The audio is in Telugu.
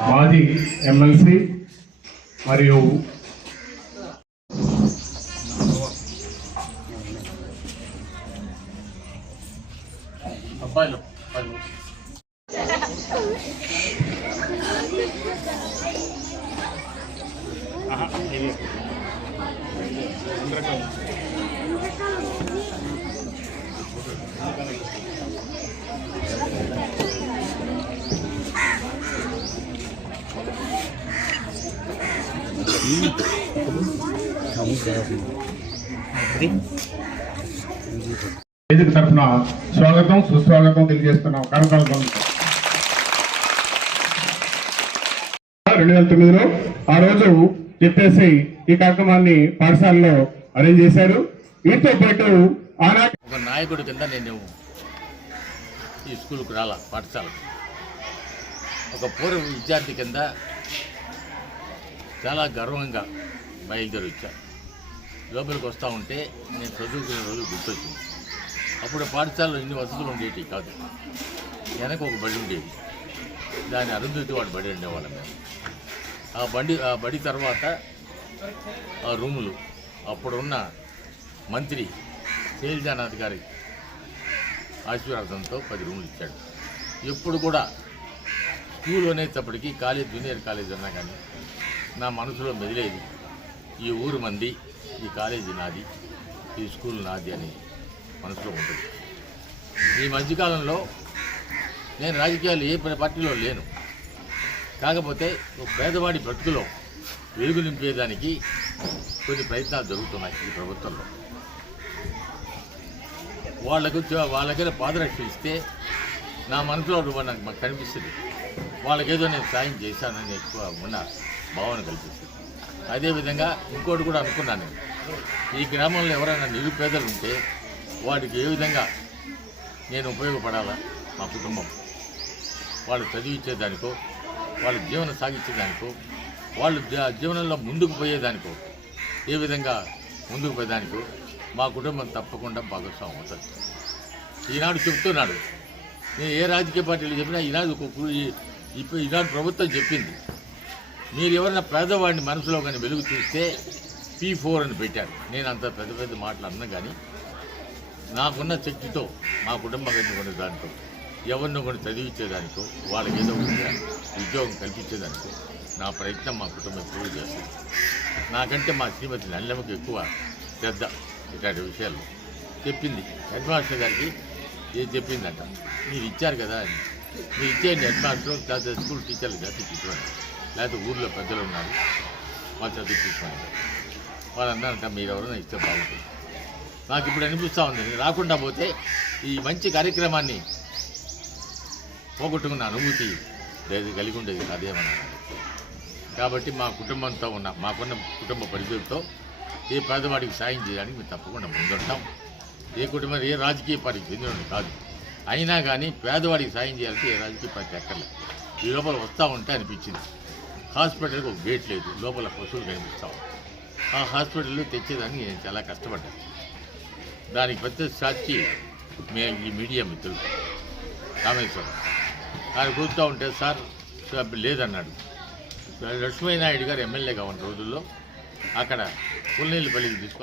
మాది ఎమ్మెల్సీ మరియు అబ్బాయిలు అందరికీ వేదిక తరఫున స్వాగతం సుస్వాగతం తెలియజేస్తున్నాం. కరతాల రెండు వేల తొమ్మిదిలో ఆ రోజు చెప్పేసి ఈ కార్యక్రమాన్ని పాఠశాలలో అరేంజ్ చేశారు. వీటితో పాటు ఆనాటి ఒక నాయకుడి కింద నేను ఈ స్కూల్కి రాలా పాఠశాలకు. ఒక పూర్వ విద్యార్థి కింద చాలా గర్వంగా బయలుదేరి వచ్చాను. లోపలికి వస్తూ ఉంటే నేను చదువుకునే రోజు గుర్తొచ్చింది. అప్పుడు పాఠశాలలో ఇన్ని వసతులు ఉండేవి కాదు. వెనక ఒక బడి ఉండేది. దాని అరుంధతి వాడు బడి ఉండేవాళ్ళం మేము. ఆ బండి ఆ బడి తర్వాత ఆ రూములు అప్పుడున్న మంత్రి శైలజానాథ్ గారి ఆశీర్వాదంతో పది రూములు ఇచ్చాడు. ఎప్పుడు కూడా స్కూల్ అనేటప్పటికీ కాలేజ్ జూనియర్ కాలేజ్ అన్నా కానీ నా మనసులో మెదిలేది. ఈ ఊరు మంది ఈ కాలేజీ నాది ఈ స్కూల్ నాది అని మనసులో ఉంటుంది. ఈ మధ్యకాలంలో నేను రాజకీయాలు ఏ పార్టీలో లేను. కాకపోతే ఒక పేదవాడి బ్రతుకులో వెలుగు నింపేదానికి కొన్ని ప్రయత్నాలు జరుగుతున్నాయి ఈ ప్రభుత్వంలో. వాళ్ళకు చ- వాళ్ళకైనా పాదరక్ష ఇస్తే నా మనసులో నాకు మాకు కనిపిస్తుంది. వాళ్ళకేదో నేను సాయం చేశానని ఎక్కువ ఉన్నారు. భావన కల్పిస్తుంది. అదేవిధంగా ఇంకోటి కూడా అనుకున్నాను నేను. ఈ గ్రామంలో ఎవరైనా నిరుపేదలు ఉంటే వాడికి ఏ విధంగా నేను ఉపయోగపడాలా? మా కుటుంబం. వాళ్ళు చదివించేదానికో వాళ్ళ జీవనం సాగించేదానికో వాళ్ళు జీవనంలో ముందుకు పోయేదానికో ఏ విధంగా ముందుకు పోయేదానికో మా కుటుంబం తప్పకుండా భాగస్వామ్యం అవుతుంది. ఈనాడు చెప్తున్నాడు నేను ఏ రాజకీయ పార్టీలు చెప్పినా ఈనాడు ఈ- ఈనాడు ప్రభుత్వం చెప్పింది మీరు ఎవరైనా పేదవాడిని మనసులో కానీ వెలుగు చూస్తే పీ ఫోర్ అని పెట్టారు. నేను అంత పెద్ద పెద్ద మాటలు అన్నా కానీ నాకున్న శక్తితో మా కుటుంబం కొన్ని దాంట్లో ఎవరినో కొన్ని చదివించేదానికో వాళ్ళకి ఏదో ఉద్యోగం కల్పించేదానికో నా ప్రయత్నం మా కుటుంబం ఎప్పుడూ చేస్తుంది. నాకంటే మా శ్రీమతి నల్లమ్మకి ఎక్కువ శ్రద్ధ ఇట్లాంటి విషయాలు చెప్పింది. హెడ్ మాస్టర్ గారికి ఏం చెప్పిందంట? మీరు ఇచ్చారు కదా అని. మీరు ఇచ్చేయండి హెడ్ మాస్టర్ స్కూల్ టీచర్లు చేత ఇటువంటి లేకపోతే ఊర్లో పెద్దలు ఉన్నారు. వాళ్ళు చదివించుకోండి వాళ్ళు అన్నారంట మీరు ఎవరైనా ఇస్తే బాగుంటుంది. నాకు ఇప్పుడు అనిపిస్తూ ఉంది. రాకుండా పోతే ఈ మంచి కార్యక్రమాన్ని పోగొట్టుకున్న అనుభూతి లేదు కలిగి ఉండేది అదేమన్నా కాబట్టి మా కుటుంబంతో ఉన్న మాకున్న కుటుంబ పరిస్థితులతో ఏ పేదవాడికి సాయం చేయడానికి మేము తప్పకుండా ముందుంటాం. ఏ కుటుంబం ఏ రాజకీయ పార్టీకి చెందిన కాదు. అయినా కానీ పేదవాడికి సాయం చేయాలంటే ఏ రాజకీయ పార్టీ ఎక్కర్లేదు ఈ లోపల వస్తూ ఉంటే అనిపించింది. హాస్పిటల్కి ఒక గేట్ లేదు లోపల పశువులు కనిపిస్తాం ఆ హాస్పిటల్లో తెచ్చేదానికి నేను చాలా కష్టపడ్డాను దానికి పెద్ద సాక్షి మే ఈ మీడియా మిత్రులు కామేశ్వరం ఆయన కూర్చో ఉంటే సార్ లేదన్నాడు. లక్ష్మీనాయుడు గారు ఎమ్మెల్యేగా ఉన్న రోజుల్లో అక్కడ పుల్లనీళ్ళపల్లికి తీసుకొని